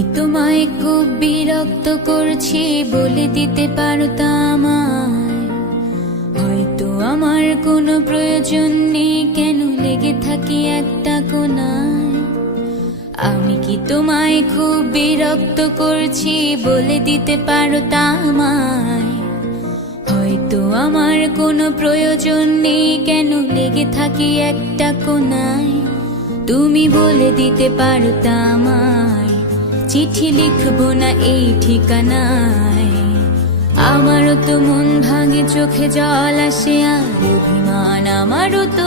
কি তোমায় খুব বিরক্ত করছি বলে দিতে পারতাম আমায়, হয়তো আমার কোনো প্রয়োজন নেই, কেন লেগে থাকি একটা কোণায়। আমি কি তোমায় খুব বিরক্ত করছি বলে দিতে পারতাম আমায়, হয়তো আমার কোনো প্রয়োজন নেই, কেন লেগে থাকি একটা কোণায়। তুমি বলে দিতে পারতাম আমায়, চিঠি লিখবো না এই ঠিকানায়। আমারও তো মন ভাঙে, চোখে জল আসে, আর অভিমান আমারও তো